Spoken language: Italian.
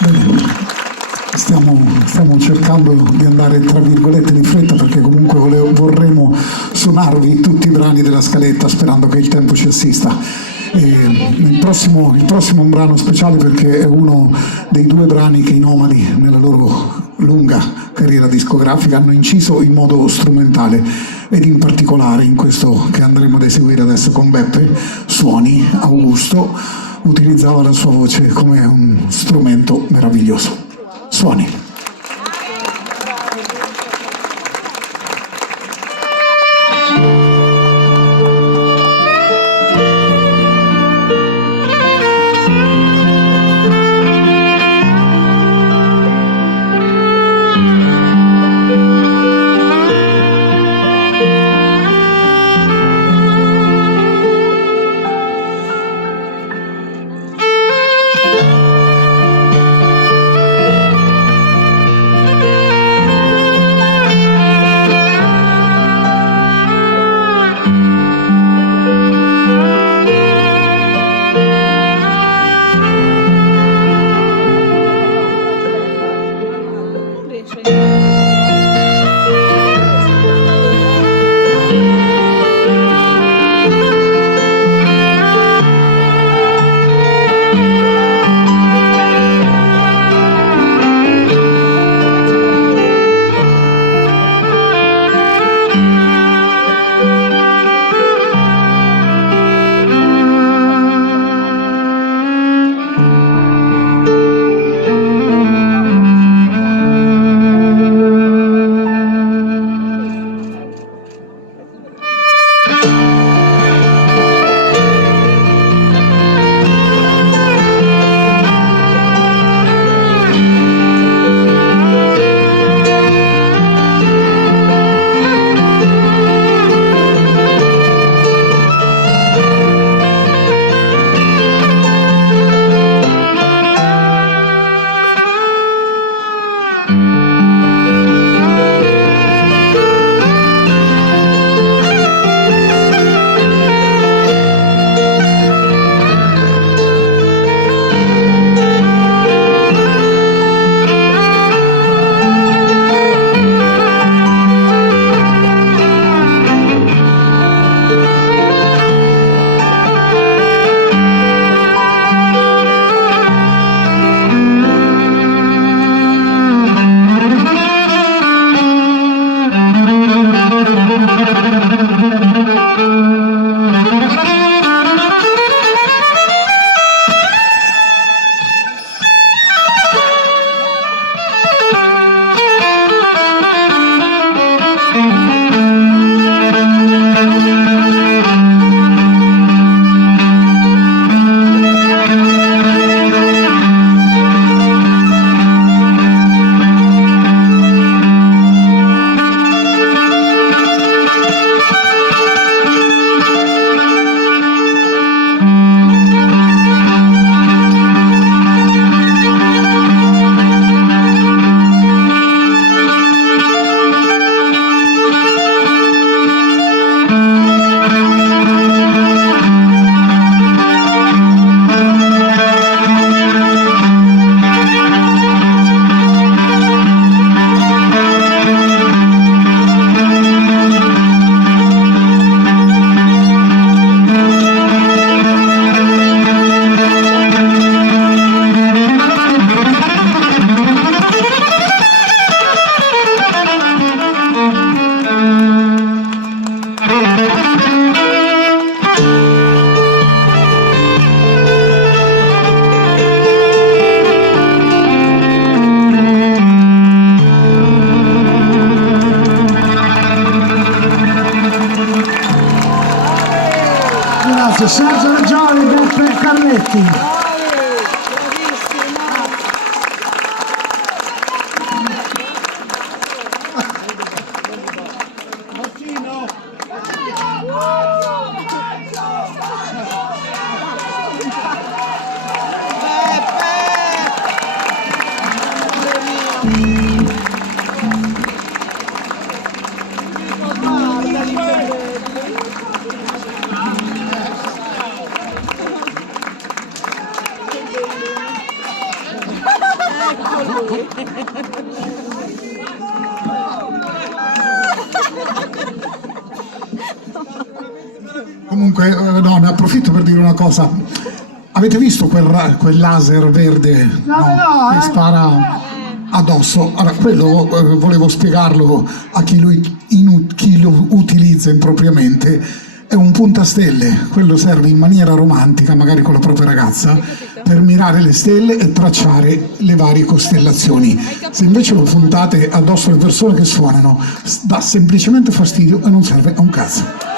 Bene. Stiamo cercando di andare tra virgolette di fretta perché comunque vorremmo suonarvi tutti i brani della scaletta sperando che il tempo ci assista. Il prossimo è un brano speciale perché è uno dei due brani che i Nomadi nella loro lunga carriera discografica hanno inciso in modo strumentale ed in particolare in questo che andremo ad eseguire adesso con Beppe Suoni. Augusto utilizzava la sua voce come un strumento meraviglioso. Suoni. Sergio Reggiani, Beppe Carletti. Comunque, no, ne approfitto per dire una cosa. Avete visto quel laser verde che spara addosso? Allora, quello volevo spiegarlo a chi lo utilizza impropriamente. È un puntastelle, quello serve in maniera romantica, magari con la propria ragazza, per mirare le stelle e tracciare le varie costellazioni. Se invece lo puntate addosso alle persone che suonano, dà semplicemente fastidio e non serve a un cazzo.